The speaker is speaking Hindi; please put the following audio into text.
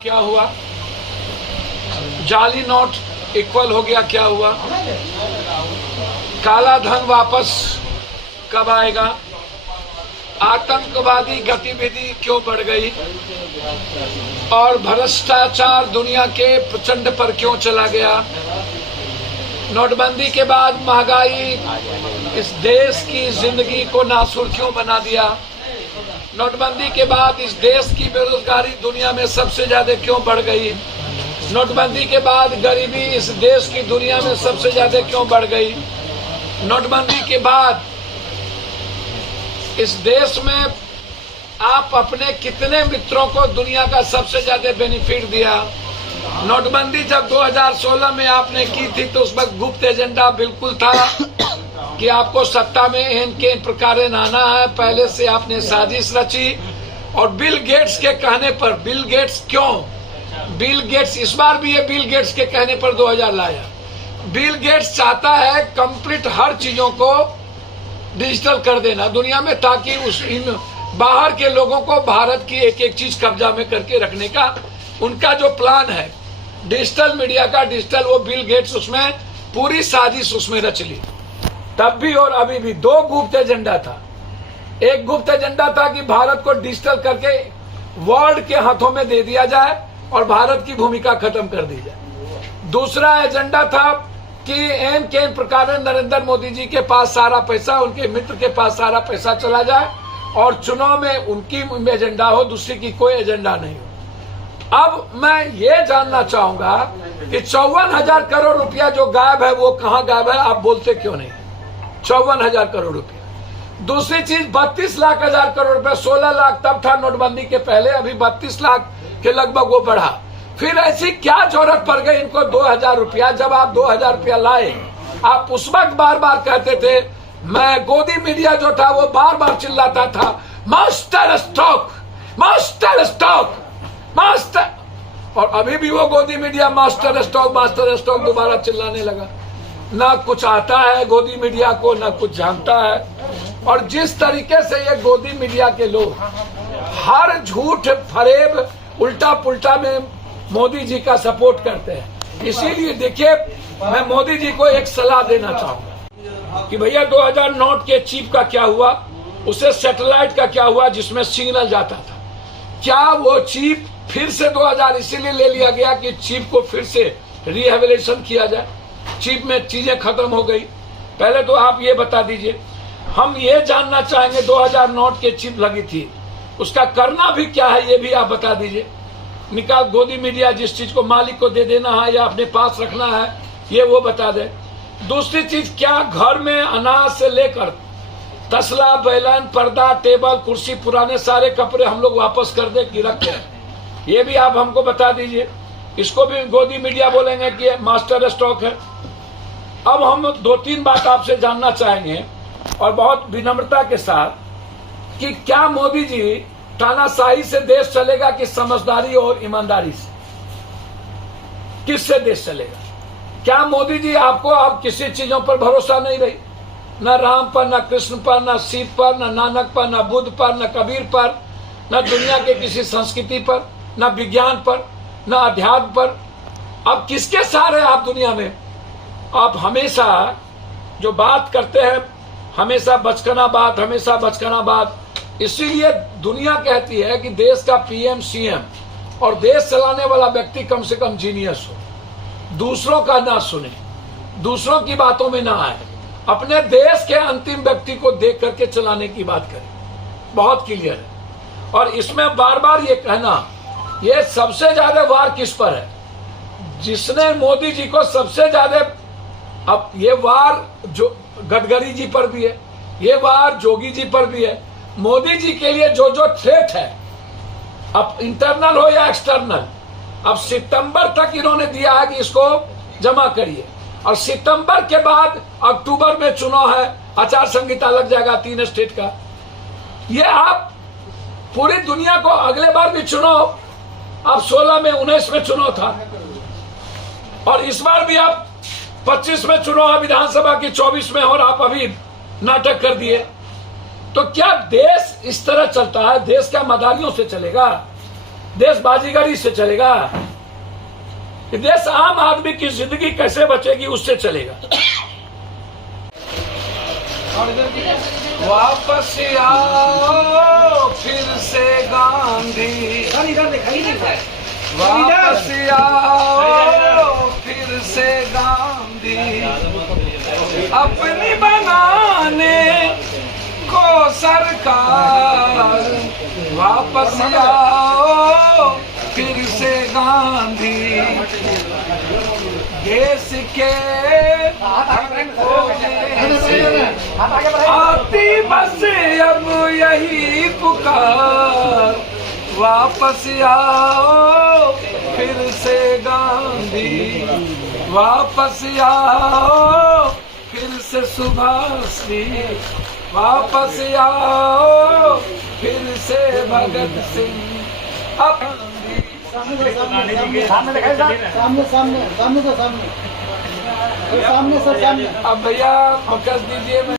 क्या हुआ? जाली नोट इक्वल हो गया, क्या हुआ? काला धन वापस कब आएगा? आतंकवादी गतिविधि क्यों बढ़ गई? और भ्रष्टाचार दुनिया के प्रचंड पर क्यों चला गया? नोटबंदी के बाद महंगाई इस देश की जिंदगी को नासुर क्यों बना दिया? नोटबंदी के बाद इस देश की बेरोजगारी दुनिया में सबसे ज्यादा क्यों बढ़ गई? नोटबंदी के बाद गरीबी इस देश की दुनिया में सबसे ज्यादा क्यों बढ़ गई? नोटबंदी के बाद इस देश में आप अपने कितने मित्रों को दुनिया का सबसे ज्यादा बेनिफिट दिया? नोटबंदी जब 2016 में आपने की थी तो उस वक्त गुप्त एजेंडा बिल्कुल था कि आपको सत्ता में इनके प्रकार आना है। पहले से आपने साजिश रची और बिल गेट्स के कहने पर, बिल गेट्स क्यों? बिल गेट्स इस बार भी ये बिल गेट्स के कहने पर 2000 लाया। बिल गेट्स चाहता है कंप्लीट हर चीजों को डिजिटल कर देना दुनिया में, ताकि इन बाहर के लोगों को भारत की एक एक चीज कब्जा में करके रखने का उनका जो प्लान है डिजिटल मीडिया का, डिजिटल, वो बिल गेट्स उसमें पूरी साजिश उसमें रच ली। तब भी और अभी भी दो गुप्त एजेंडा था। एक गुप्त एजेंडा था कि भारत को डिजिटल करके वर्ल्ड के हाथों में दे दिया जाए और भारत की भूमिका खत्म कर दी जाए। दूसरा एजेंडा था कि के प्रकार नरेंद्र मोदी जी के पास सारा पैसा, उनके मित्र के पास सारा पैसा चला जाए और चुनाव में उनकी एजेंडा हो, दूसरी की कोई एजेंडा नहीं हो। अब मैं ये जानना चाहूंगा कि 54,000 करोड़ रुपया जो गायब है वो कहाँ गायब है? आप बोलते क्यों नहीं? 54,000 करोड़ रुपया। दूसरी चीज 32 लाख हजार करोड़ रुपया, 16 लाख तब था नोटबंदी के पहले, अभी 32 लाख के लगभग वो बढ़ा। फिर ऐसी क्या जरूरत पड़ गई इनको 2,000 रुपया? जब आप 2,000 रुपया लाए, आप उस वक्त बार बार कहते थे, मैं गोदी मीडिया जो था वो बार बार चिल्लाता था, master stock, master stock, master. और अभी भी वो गोदी मीडिया मास्टर स्टॉक दोबारा चिल्लाने लगा। ना कुछ आता है गोदी मीडिया को, ना कुछ जानता है। और जिस तरीके से ये गोदी मीडिया के लोग हर झूठ फरेब उल्टा पुल्टा में मोदी जी का सपोर्ट करते हैं, इसीलिए देखिए मैं मोदी जी को एक सलाह देना चाहूंगा कि भैया 2000 नोट के चिप का क्या हुआ? उसे सैटेलाइट का क्या हुआ जिसमें सिग्नल जाता था? क्या वो चिप फिर से 2000 इसीलिए ले लिया गया कि चिप को फिर से रिहेबिलिटेशन किया जाए? चिप में चीजें खत्म हो गई। पहले तो आप ये बता दीजिए। हम ये जानना चाहेंगे 2000 नोट के चिप लगी थी, उसका करना भी क्या है ये भी आप बता दीजिए। निकाल गोदी मीडिया जिस चीज को मालिक को दे देना है या अपने पास रखना है ये वो बता दे। दूसरी चीज, क्या घर में अनाज से लेकर तसला, बैलन, पर्दा, टेबल, कुर्सी, पुराने सारे कपड़े हम लोग वापस कर दे कि रखते हैं? ये भी आप हमको बता दीजिए। इसको भी गोदी मीडिया बोलेंगे कि मास्टर स्टॉक है। अब हम 2-3 बात आपसे जानना चाहेंगे और बहुत विनम्रता के साथ कि क्या मोदी जी तानाशाही से देश चलेगा कि समझदारी और ईमानदारी से? किससे देश चलेगा? क्या मोदी जी आपको अब किसी चीजों पर भरोसा नहीं रही? न राम पर, न कृष्ण पर, न शिव पर, न नानक पर, न बुद्ध पर, न कबीर पर, न दुनिया के किसी संस्कृति पर, न विज्ञान पर, न अध्यात्म पर। अब किसके सहारे आप दुनिया में? आप हमेशा जो बात करते हैं, हमेशा बचकाना बात, हमेशा बचकाना बात। इसीलिए दुनिया कहती है कि देश का पीएम, सीएम और देश चलाने वाला व्यक्ति कम से कम जीनियस हो, दूसरों का ना सुने, दूसरों की बातों में ना आए, अपने देश के अंतिम व्यक्ति को देख करके चलाने की बात करें। बहुत क्लियर है। और इसमें बार बार ये कहना, ये सबसे ज्यादा वार किस पर है? जिसने मोदी जी को सबसे ज्यादा, अब ये वार जो गडकरी जी पर भी है, ये वार जोगी जी पर भी है। मोदी जी के लिए जो जो थ्रेट है, अब इंटरनल हो या एक्सटर्नल, अब सितंबर तक इन्होंने दिया है कि इसको जमा करिए और सितंबर के बाद अक्टूबर में चुनाव है, आचार संहिता लग जाएगा 3 स्टेट का। ये आप पूरी दुनिया को अगले बार भी चुनाव, अब 16 में, 19 में चुनाव था और इस बार भी आप 25 में चुनाव है विधानसभा की, 24 में, और आप अभी नाटक कर दिए। तो क्या देश इस तरह चलता है? देश क्या मदारियों से चलेगा? देश बाजीगरी से चलेगा? ये देश आम आदमी की जिंदगी कैसे बचेगी, उससे चलेगा। वापस आओ फिर से गांधी, वापस आओ फिर से गांधी, अपनी बनाने को सरकार, वापस आओ फिर से गांधी, देश के खोने से आती बस अब यही पुकार, वापस आओ फिर से गांधी, वापस आओ फिर से सुभाष जी, वापस आओ फिर से भगत सिंह। अब सामने सामने सर सामने अब भैया मकस दीजिए।